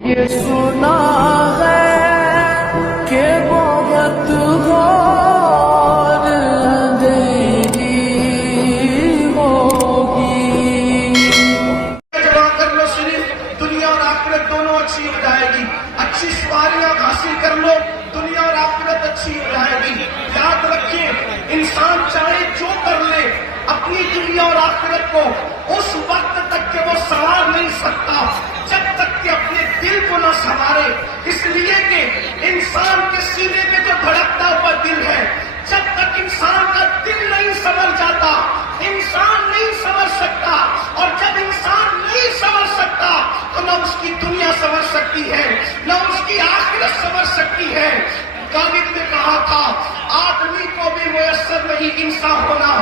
یہ سنا ہے کہ بہت غور اندھیری ہوگی. جمع کر لو صرف دنیا اور آخرت دونوں اچھی ہو جائے گی. اچھی سواریاں حاصل کر لو دنیا اور آخرت اچھی ہو جائے گی. یاد رکھیں انسان چاہے جو کر لے اپنی دنیا اور آخرت کو اس وقت تک کہ وہ سنوار نہیں سکتا جب تک کہ اپنے دل کو نہ سنوارے. اس لیے کہ انسان کے سینے میں جو دھڑکتا ہوا دل ہے جب تک انسان کا دل نہیں سنور جاتا انسان نہیں سمجھ سکتا. اور جب انسان نہیں سمجھ سکتا تو نہ اس کی دنیا سمجھ سکتی ہے نہ اس کی آخرت سمجھ سکتی ہے. غالب نے کہا تھا آدمی کو بھی میسر نہیں انسان ہونا.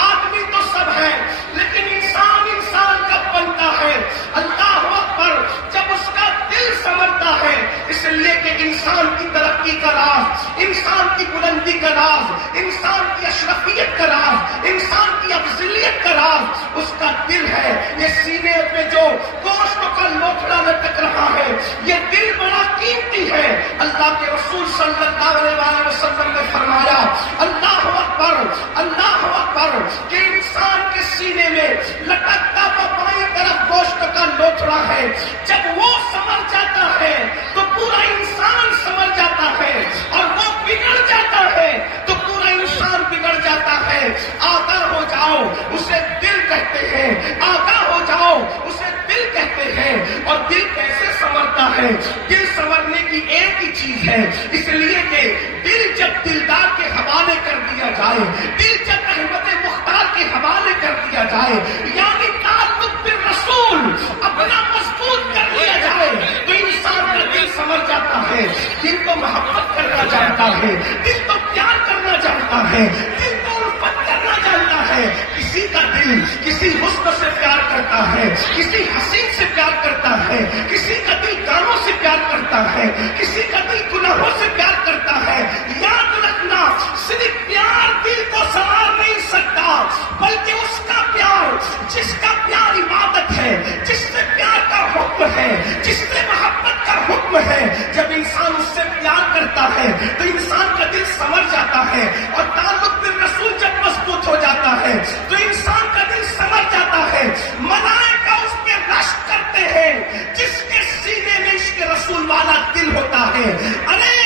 آدمی تو سب ہے لیکن انسان انسان کب بنتا ہے؟ اللہ اکبر جب اس کا دل سمجھتا ہے. اس لیے کہ انسان کی ترقی کا راز انسان کی بلندی کا راز انسان کی اشرفیت کا راز انسان کی افضلیت کا راز اس کا دل ہے. یہ سینے میں جو گوشت کا لوتھڑا لٹک رہا ہے یہ دل بڑا قیمتی ہے. اللہ کے رسول صلی اللہ علیہ وسلم نے فرمایا اللہ اکبر کہ انسان کے سینے میں لٹکتا ہوا بائیں طرف گوشت کا لوتھڑا ہے. جب وہ سمجھ جاتا ہے تو پورا انسان سمجھ جاتا ہے اور وہ بگڑ جاتا ہے تو پورا انسان بگڑ جاتا ہے. آگاہ ہو جاؤ اسے دل کہتے ہیں. آگاہ ہو جاؤ اسے دل کہتے ہیں. اور دل کیسے سنورتا ہے؟ دل سنورنے کی ایک ہی چیز ہے. اس لیے کہ دل جب دلدار کے حوالے کر دیا جائے دل جب احمد مختار کے حوالے کر دیا جائے یعنی تعلق بالرسول اپنا مضبوط کر دیا جائے تو انسان کا دل سمجھ جاتا ہے. دل کو محبت کرنا جانتا ہے دل کو پیار کرنا جانتا ہے دل کو الفت کرنا جانتا ہے. کسی کا دل کسی حسن سے پیار کرتا ہے کسی حسین سے پیار کرتا ہے کسی کا دل گانوں سے پیار کرتا ہے کسی کا دل گناہوں سے پیار کرتا ہے. یاد رکھنا صرف پیار دل کو سنوار نہیں سکتا بلکہ اس کا پیار جس کا پیار عبادت ہے جس سے پیار کا حکم ہے جس سے محبت کا حکم ہے جب انسان اس سے پیار کرتا ہے تو انسان کا دل سنور جاتا ہے. اور تعلق بالرسول جب مضبوط ہو جاتا ہے تو انسان کا دل سنور جاتا ہے. ملائکہ اس پہ رشک کرتے ہیں جس کے سینے میں عشق رسول والا دل ہوتا ہے. ارے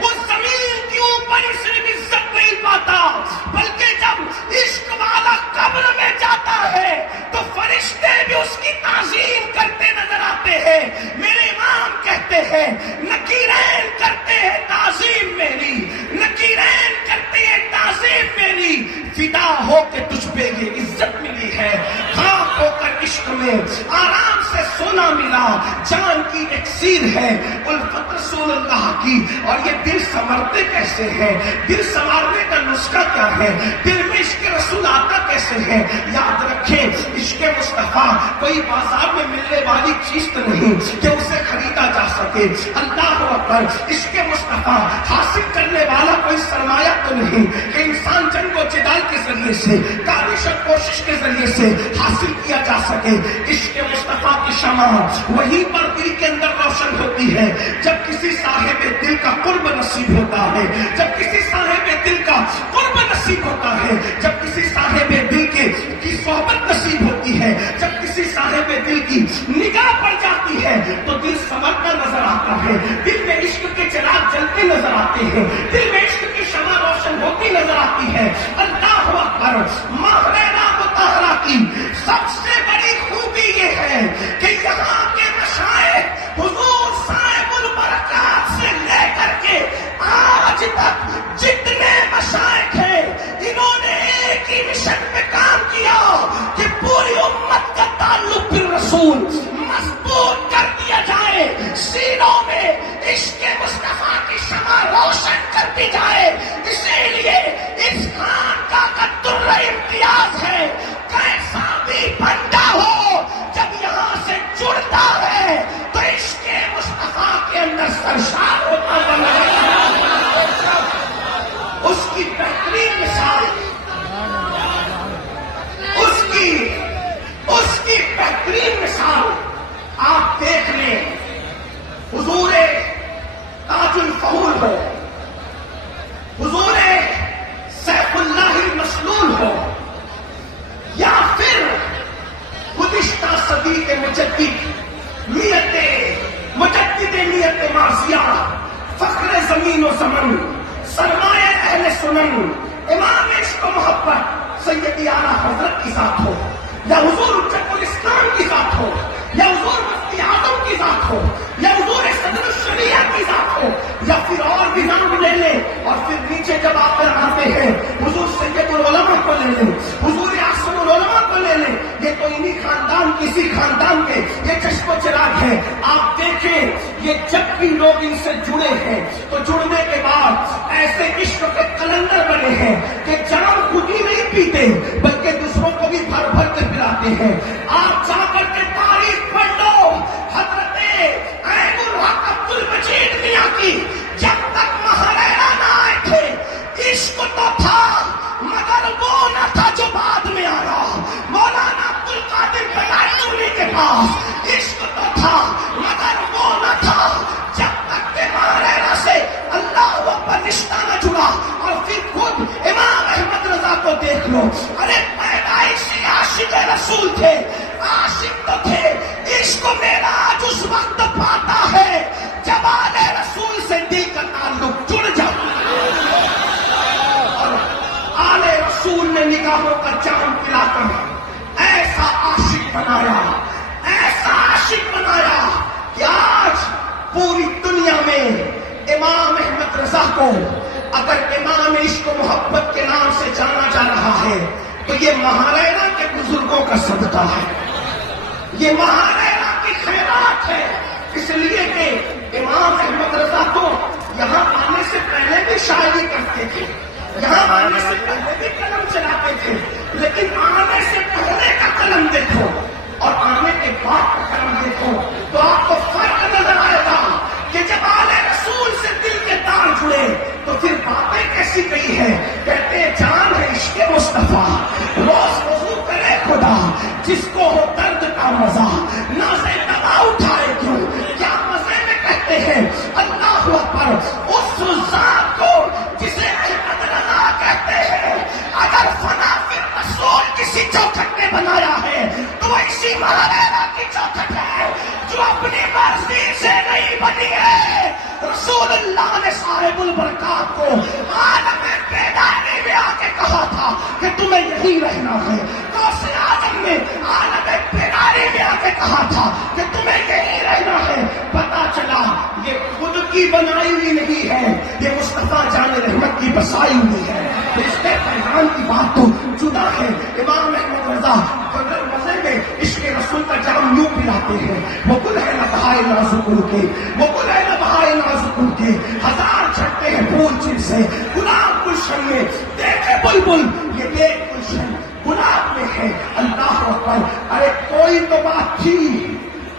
وہ زمین کے اوپر صرف عزت نہیں پاتا بلکہ جب عشق والا قبر میں جاتا ہے تو فرشتے بھی اس کی تعظیم کرتے نظر آتے ہیں. میرے امام کہتے ہیں نکیرین کرتے ہیں تعظیم میری نکیرین کرتے ہیں تعظیم میری. فدا ہو کے تجھ پہ یہ عزت ملی ہے خاک ہو کر عشق میں آرام سے سونا ملا. جان کی اکسیر ہے الفت رسول اللہ کی. اور یہ دل سنورتے کیسے ہیں؟ دل سنوارنے کا نسخہ کیا ہے؟ دل میں عشق رسول آتا کیسے ہے؟ یاد رکھیں عشق مصطفیٰ کوئی بازار میں ملنے والی چیز تو نہیں کہ اسے خریدا جا سکے. اللہ اکبر عشق مصطفیٰ حاصل کرنے والا کوئی سرمایہ تو نہیں کہ انسان جنگ و جدال کے ذریعے سے کاوش اور کوشش کے ذریعے سے حاصل کیا جا سکے. عشق مصطفیٰ کی شمع وہیں پر دل کے اندر روشن ہوتی ہے جب کسی صاحب دل کا قرب نصیب ہوتا ہے جب کسی صاحب دل کا قرب نصیب ہوتا ہے جب کسی صاحب دل کی صحبت نصیب ہوتی ہے جب کسی صاحب دل کی نگاہ پڑ جاتی ہے تو دل سنورتا نظر آتا ہے. دل میں عشق کے چراغ جلتے نظر آتے ہیں دل میں عشق کی شمع روشن ہوتی نظر آتی ہے. اللہ اکبر ماہرہ مطہرہ کی سب سے بڑی خوبی یہ ہے کہ یہاں کے مشائخ حضور صاحب البرکات سے لے کر کے آج تک جتنے مشائخ ہیں انہوں نے ایک ہی مشن پہ کام کیا کہ پوری امت کا تعلق بالرسول مضبوط کر دیا جائے. سینوں میں عشق مصطفیٰ کی شمع روشن کر دی جائے. اسی لیے اس خان کا قدر امتیاز ہے کیسا بھی بندہ ہو جب یہاں سے جڑتا ہے تو عشق مصطفیٰ کے اندر سرشار ہوتا ہے. اس کی بہترین مثال اس کی بہترین مثال آپ دیکھ لیں شخصیت مازیہ، فخر زمین و زمن، سرمایہ اہل سنن، امام عشق و محبت سیدی اعلیٰ حضرت کی ذات ہو، یا حضور حجت الاسلام کی ذات ہو، یا حضور مفتی اعظم کی ذات ہو، یا حضور صدر الشریعہ کی ذات ہو، یا پھر اور بھی نام لے لیں، اور پھر نیچے جب آپ پر آتے ہیں حضور سید العلماء کو لے لیں، حضور احسن العلماء کو لے لیں، یہ تو انہی خاندان کسی خاندان کے یہ چشم و چراغ ہے۔ آپ دیکھیں یہ جب بھی لوگ ان سے جڑے ہیں تو جڑنے کے بعد ایسے عشق کے کلندر بنے ہیں کہ جام خود ہی نہیں پیتے بلکہ دوسروں کو بھی بھر بھر کے پلاتے ہیں۔ آپ جا کر کے تاریخ پڑھ لو حضرت عین الحق عبد المجید میاں کی، جب تک مہارینا نہ آئے تھے عشق تو تھا مگر وہ نہ تھا جو بعد میں آیا۔ مولانا عبد القادر بلائنوری کے پاس عشق تو تھا مگر وہ نہ تھا جب تک کہ مہارینا سے اللہ اکبر رشتہ نہ جڑا۔ اور پھر خود امام احمد رضا کو دیکھ لو، ارے پیدائشی عاشق رسول تھے، عاشق تو تھے۔ عشق میرا آج اس وقت پاتا ہے جب آل رسول سے دل کا تعلق جڑ جاتا ہے، اور آل رسول نے نگاہوں کا جام پلا کر ایسا عاشق بنایا، ایسا عاشق بنایا کہ آج پوری دنیا میں امام احمد رضا کو اگر امام عشق و محبت کے نام سے جانا جا رہا ہے تو یہ مہارینا کے بزرگوں کا صدقہ ہے، یہ مہارینا کی خیرات ہے۔ اس لیے کہ امام احمد رضا تو یہاں آنے سے پہلے بھی شاعری کرتے تھے، یہاں آنے سے پہلے بھی قلم چلاتے تھے، لیکن آنے سے پہلے کا قلم دیکھو اور آنے کے بعد کا قلم دیکھو تو آپ کو فرق نظر آئے گا کہ جب آل رسول سے دل کے تار جڑے تو پھر باتیں کیسی گئی ہے۔ کہتے ہیں جان ہے عشق مصطفیٰ، روز وضو کرے خدا، جس کو ہو درد کا مزہ نازے دوا اٹھائے کیوں۔ کیا مزے میں کہتے ہیں اللہ اکبر اس ذات کو جسے احمد رضا کہتے ہیں، اگر فنا پھر رسول کسی چوکھٹ نے بنایا ہے تو اسی مہارینا کی چوکھٹ ہے جو اپنی مرضی سے نہیں بنی ہے۔ رسول اللہ نے صاحب البرکات کو عالم بیداری میں آ کے کہا تھا کہ تمہیں یہی رہنا ہے۔ غوث اعظم نے عالم بیداری میں آ کے کہا تھا کہ تمہیں یہی رہنا ہے۔ پتا چلا یہ خود کی بنائی ہوئی نہیں ہے، یہ مصطفیٰ جان رحمت کی بسائی ہوئی ہے۔ اس کے پیغام کی بات تو جدا ہے۔ امام احمد رضا بغیر مزے میں عشق رسول کا جام یوں پلاتے ہیں، وہ گل ہے نہ بہائے نازک ان کے، وہ گل ہے نہ بہائے نازک ان کے، ہزار چھٹے ہیں پھول جن سے گلاب گلشن میں دیکھے بلبل، یہ دیکھ گلشن گلاب میں ہے۔ اللہ اکبر، ارے کوئی تو بات تھی۔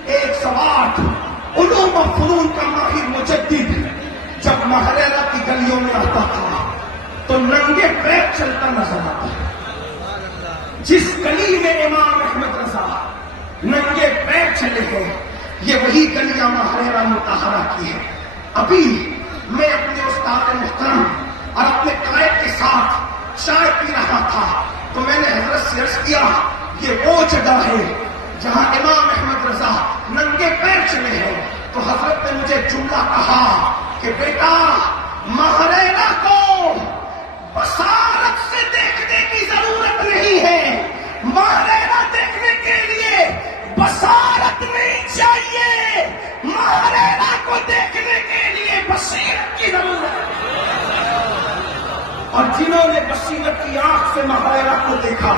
108 علوم و فنون کا ماہر مجدد جب مہارینا کی گلیوں میں آتا تھا تو ننگے پیر چلتا نظر آتا۔ جس گلی میں امام احمد رضا ننگے پیر چلے ہیں یہ وہی گلیاں مہارینا مطہرہ کی ہے۔ ابھی میں اپنے استاد محترم اور اپنے قائد کے ساتھ چائے پی رہا تھا تو میں نے حضرت سے عرض کیا یہ وہ جگہ ہے جہاں امام احمد رضا ننگے پیر چلے ہیں۔ تو حضرت نے مجھے جملہ کہا کہ بیٹا مہارینا کو بصارت سے دیکھنے کی ضرورت نہیں ہے، مہارینا دیکھنے کے لیے بصارت نہیں چاہیے، مہارینا کو دیکھنے کے لیے بصیرت کی ضرورت ہے۔ اور جنہوں نے بصیرت کی آنکھ سے مہارینا کو دیکھا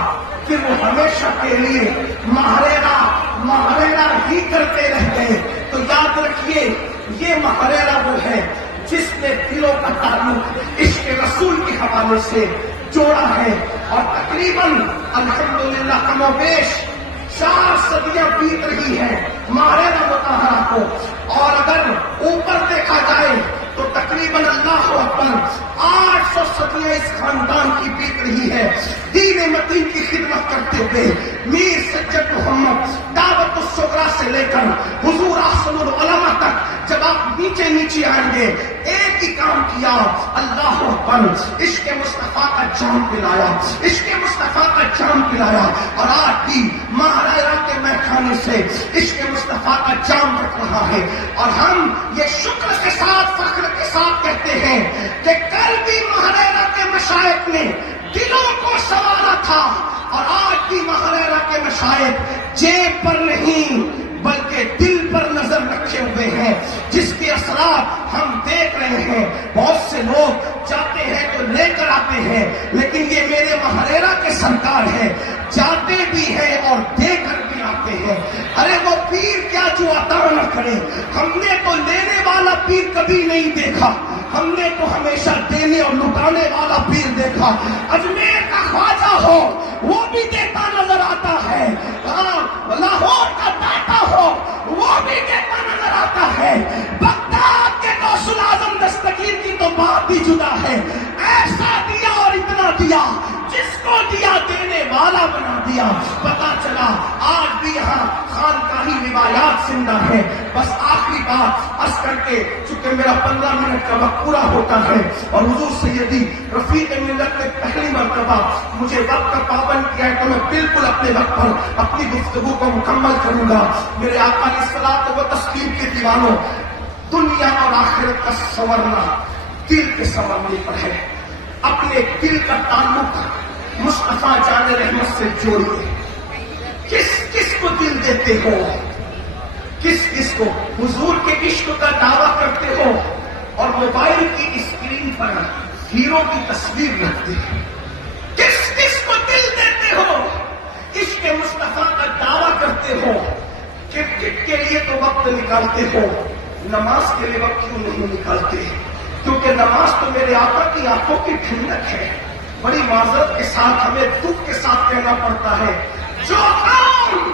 پھر وہ ہمیشہ کے لیے مہارینا ہی کرتے رہ گئے۔ تو یاد رکھیے یہ مہارینا وہ ہے جس نے دلوں کا تعلق عشق رسول کے حوالے سے جوڑا ہے، اور تقریباً الحمدللہ کم و بیش 4 صدیاں بیت رہی ہیں مہارینا مطہرہ کو، اور اگر اوپر دیکھا جائے تو تقریباً اللہ اکبر 800 صدیاں اس خاندان کی بیت رہی ہے۔ دین متین کی خدمت کرتے ہوئے میر سید محمد دعوت الصغریٰ سے لے کر حضور احسن العلماء تک جب آپ نیچے نیچے آئیں گے ایک نیکی کام کیا، اللہ اکبر، عشق مصطفیٰ کا جام پلایا، عشق مصطفیٰ کا جام پلایا، اور آج بھی ماہرہ کے میخانے سے عشق مصطفیٰ کا جام رکھ رہا ہے۔ اور ہم یہ شکر کے ساتھ، فخر کے ساتھ کہتے ہیں کہ کل بھی ماہرہ کے مشائخ نے دلوں کو سنوارا تھا، اور آج بھی ماہرہ کے مشائخ جیب پر نہیں بلکہ دل پر نظر رکھے ہوئے ہیں، جس کے اثرات ہم دیکھ رہے ہیں۔ بہت سے لوگ جاتے ہیں تو لے کر آتے ہیں، لیکن یہ میرے ماہرہ کے سرکار ہے، جاتے بھی ہیں اور دے کر بھی آتے ہیں۔ ارے وہ پیر کیا جو عطا نہ کرے، ہم نے تو لینے والا پیر کبھی نہیں دیکھا، ہم نے تو ہمیشہ دینے اور لٹانے والا پیر دیکھا۔ اجمیر کا خواجہ ہو وہ بھی دیتا نظر آتا ہے، لاہور کا داتا ہو وہ بھی دیتا نظر آتا ہے، بغداد کے غوث الاعظم دستگیر کی تو بات بھی جدا ہے۔ ایسا دیا اور اتنا دیا، جس کو دیا دینے والا بنا دیا۔ پتا چلا آج بھی یہاں خانقاہی روایات زندہ ہے۔ بس آخری بات عرض کر کے، چونکہ میرا 15 منٹ کا وقت پورا ہوتا ہے، اور حضور سیدی رفیق ملت نے پہلی مرتبہ مجھے وقت کا پابند کیا ہے، تو میں بالکل اپنے وقت پر اپنی گفتگو کو مکمل کروں گا۔ میرے آقا علیہ الصلوۃ و تسلیم کے دیوانوں، دنیا اور آخرت کا سنورنا دل کے سنورنے پر ہے۔ اپنے دل کا تعلق مصطفیٰ جان رحمت سے جوڑیے۔ کس کس کو دل دیتے ہو، کس کس کو حضور کے عشق کا دعویٰ کرتے ہو، اور موبائل کی اسکرین پر ہیرو کی تصویر رکھتے ہو؟ کس کس کو دل دیتے ہو، عشق مصطفیٰ کا دعویٰ کرتے ہو؟ کرکٹ کے لیے تو وقت نکالتے ہو، نماز کے لیے وقت کیوں نہیں نکالتے؟ کیونکہ نماز تو میرے آقا کی آنکھوں کی ٹھنڈک ہے۔ بڑی معذرت کے ساتھ ہمیں دکھ کے ساتھ کہنا پڑتا ہے، جو قوم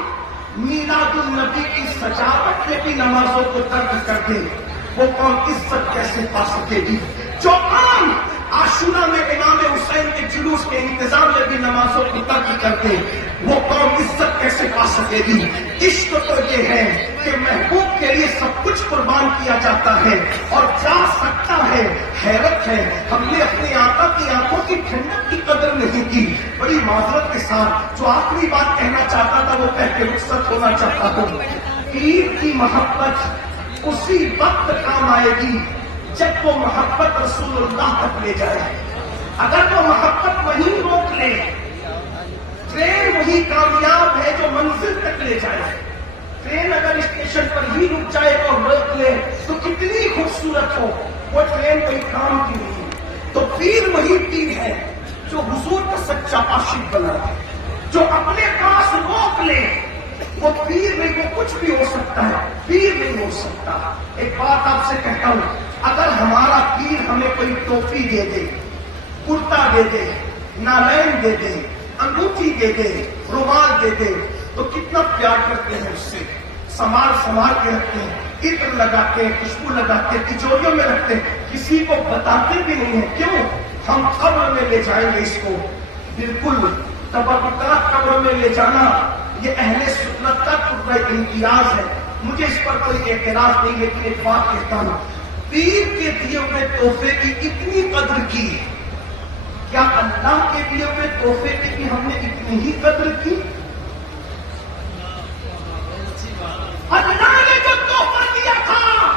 میلاد النبی کی سجاوٹ میں بھی نمازوں کو ترک کر دے، وہ قوم عزت کیسے پا سکے گی؟ جو قوم عاشورہ میں امام حسین کے جلوس کے انتظام میں بھی نمازوں کو ترک کر دے، وہ قوم عزت کیسے پا سکے گی؟ عشق تو یہ ہے کہ محبوب کے لیے سب کچھ قربان کیا جاتا ہے اور جا سکتا ہے۔ حیرت ہے ہم نے اپنے آقا کی آنکھوں کی ٹھنڈک کی قدر نہیں کی۔ بڑی معذرت کے ساتھ جو آخری بات کہنا چاہتا تھا وہ کہہ کے رخصت ہونا چاہتا ہوں۔ پیر کی محبت اسی وقت کام آئے گی جب وہ محبت رسول اللہ تک لے جائے۔ اگر وہ محبت وہیں روک لے، ٹرین وہی کامیاب ہے جو منزل تک لے جائے۔ ٹرین اگر اسٹیشن پر ہی رک جائے اور روک لے تو کتنی خوبصورت ہو، وہ ٹرین کوئی کام کی نہیں۔ تو پیر وہی پیر ہے جو حضور کا سچا عاشق بنا ہے، جو اپنے پاس روک لے۔ وہ پیر نہیں، وہ کچھ بھی ہو سکتا ہے، پیر نہیں ہو سکتا۔ ایک بات آپ سے کہتا ہوں، اگر ہمارا پیر ہمیں کوئی ٹوپی دے دے، کرتا دے دے، نالین دے دے، انگوٹھی دے دے، رومال دے دے، تو کتنا پیار کرتے ہیں اس سے، سنبھال سنبھال کے رکھتے ہیں، عطر لگاتے ہیں، خوشبو لگاتے ہیں، تجوریوں میں رکھتے ہیں، کسی کو بتاتے بھی نہیں ہیں۔ کیوں؟ ہم قبر میں لے جائیں گے اس کو۔ بالکل تبرکات قبر میں لے جانا یہ اہل سنت کا قربۂ امتیاز ہے، مجھے اس پر کوئی اعتراض نہیں، لیکن ایک بات کہتا ہوں، پیر کے دیے ہوئے تحفے کی اتنی قدر کی، کیا اللہ کے دیے ہوئے تحفے کی بھی ہم نے اتنی ہی قدر کی؟ اللہ نے جو تحفہ دیا تھا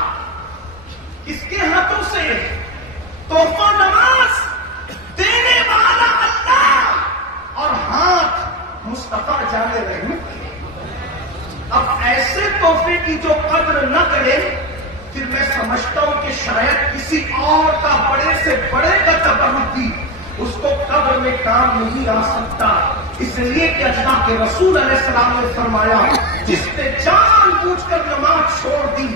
اس کے ہاتھوں سے، تحفہ نماز دینے والا اللہ اور ہاتھ مصطفیٰ جان رحمت کی۔ اب ایسے تحفے کی جو قدر نہ کرے، پھر میں سمجھتا ہوں کہ شاید کسی اور کا بڑے سے بڑے کا تبرک بھی اس کو قبر میں کام نہیں آ سکتا۔ اس لیے کہ اللہ کے رسول علیہ السلام نے فرمایا، جس نے جان بوجھ کر نماز چھوڑ دی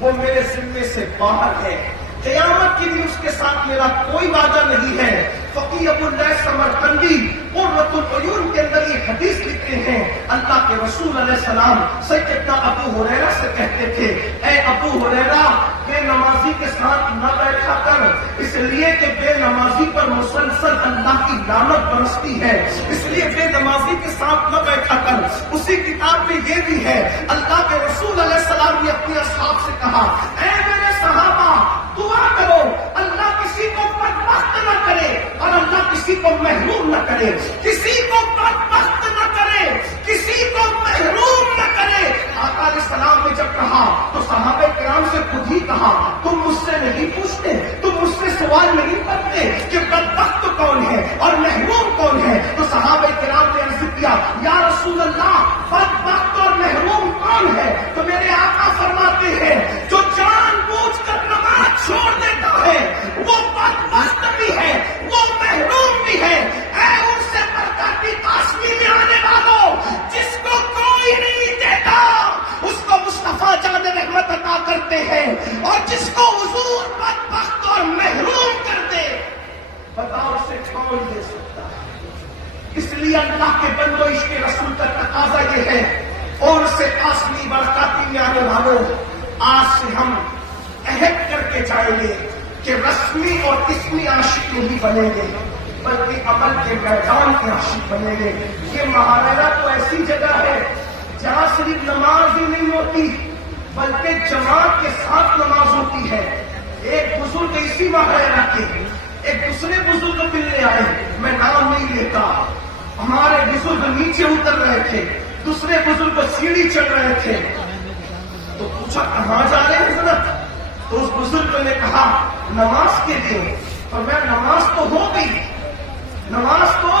وہ میرے ذمے سے باہر ہے، قیامت کے دن اس کے ساتھ میرا کوئی وعدہ نہیں ہے۔ فقیہ ابو اللہ سمرقندی قرۃ العیون کے اندر یہ حدیث لکھتے ہیں، اللہ کے رسول علیہ السلام سیدنا ابو ہریرہ سے کہتے تھے، اے ابو ہریرہ بے نمازی کے ساتھ نہ بیٹھا کر، اس لیے کہ بے نمازی پر مسلسل اللہ کی لعنت برستی ہے، اس لیے بے نمازی کے ساتھ نہ بیٹھا کر۔ اسی کتاب میں یہ بھی ہے، اللہ کے رسول علیہ السلام نے اپنے اصحاب سے کہا، اے میرے صحابہ دعا کرو کسی کو محروم نہ کرے، کسی کو بدبخت نہ کرے، کسی کو محروم نہ کرے۔ آقا علیہ السلام نے جب کہا تو صحابہ کرام سے خود ہی کہا تم مجھ سے نہیں پوچھتے، تم مجھ سے سوال نہیں کرتے کہ بدبخت کون ہے اور محروم کون ہے؟ تو صحابہ کرام نے عرض کیا یا رسول اللہ بدبخت اور محروم کون ہے؟ تو میرے آقا فرماتے ہیں جو جان بوجھ کر نماز چھوڑ دیتا ہے وہ بدبخت بھی ہے، وہ محروم بھی ہے۔ اے ان سے برکاتی قاسمی میں آنے والوں، جس کو کوئی نہیں دیتا اس کو مصطفیٰ جان رحمت عطا کرتے ہیں، اور جس کو حضور بدبخت اور محروم کر دے بتاؤ اسے کون دے سکتا ہے؟ اس لیے اللہ کے بندو عشق رسول کا تقاضا یہ ہے، اور سے قاسمی برکاتی میں آنے والوں، آج سے ہم عہد کر کے جائیں گے کہ رسمی اور اسمی عاشق نہیں بنیں گے بلکہ عمل کے میدان کے عاشق بنیں گے۔ یہ مہاراجہ تو ایسی جگہ ہے جہاں صرف نماز ہی نہیں ہوتی بلکہ جماعت کے ساتھ نماز ہوتی ہے۔ ایک بزرگ اسی مہاراجہ کے ایک دوسرے بزرگ کو ملنے آئے، میں نام نہیں لیتا، ہمارے بزرگ نیچے اتر رہے تھے، دوسرے بزرگ کو سیڑھی چڑھ رہے تھے، تو پوچھا کہاں جا رہے ہیں حضرت؟ تو اس بزرگ نے کہا نماز کے لیے۔ اور میں نماز تو ہو گئی، نماز تو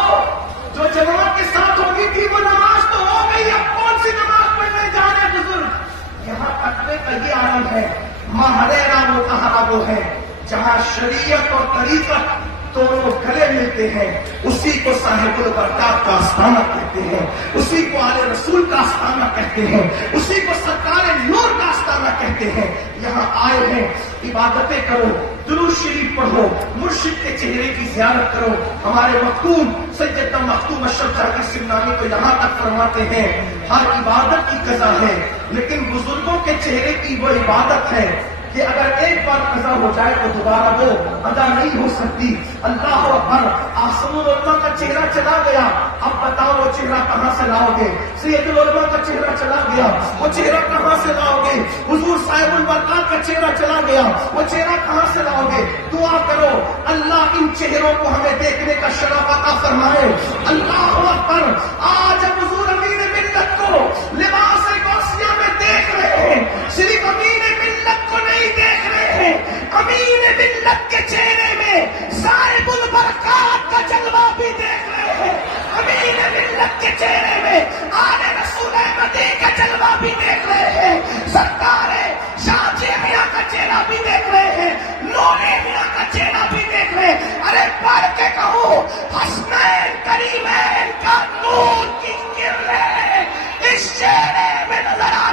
جو جماعت کے ساتھ ہوگی تھی وہ نماز تو ہو گئی، اب کون سی نماز پڑھنے جا رہے بزرگ؟ یہاں تقوی کا یہ عالم ہے، ماہرہ متحرہ وہ ہے جہاں شریعت اور طریقت دونوں گلے ملتے ہیں، اسی کو صاحب البرکات کا آستانہ کہتے ہیں، اسی کو آل رسول کا آستانہ کہتے ہیں، اسی کو سرکار نور کا آستانہ کہتے ہیں۔ یہاں آئے ہیں، عبادتیں کرو، درود شریف پڑھو، مرشد کے چہرے کی زیارت کرو۔ ہمارے مختوم سیدنا مختوم اشرف ذاکر سمنانی تو یہاں تک فرماتے ہیں ہر عبادت کی قضا ہے لیکن بزرگوں کے چہرے کی وہ عبادت ہے کہ اگر ایک بار قضا ہو جائے تو دوبارہ وہ ادا نہیں ہو سکتی۔ اللہ اکبر، آسم العلماء کا چہرہ چلا گیا، اب بتاؤ وہ چہرہ کہاں سے لاؤ گے؟ سید العلماء کا چہرہ چلا گیا، وہ چہرہ کہاں سے لاؤ گے؟ حضور صاحب البرکات کا چہرہ چلا گیا، وہ چہرہ کہاں سے لاؤ گے؟ دعا کرو اللہ ان چہروں کو ہمیں دیکھنے کا شرف عطا فرمائے۔ اللہ اکبر، آج حضور امین ملت کو لباس غوثیہ میں دیکھ رہے ہیں، صرف امین ملت کو نہیں دیکھ رہے ہیں، امین ملت کے چہرے میں صاحب البرکات کا جلوہ بھی دیکھ رہے ہیں، امین ملت کے چہرے میں آل رسول احمدی کا جلوہ بھی دیکھ رہے ہیں، سرکار شاہ جی میاں کا چہرہ بھی دیکھ رہے ہیں، نوری میاں کا چہرہ بھی دیکھ رہے ہیں۔ ارے پڑھ کے کہو حسنین کریمین کا نور کی کرنیں اس چہرے میں نظر آ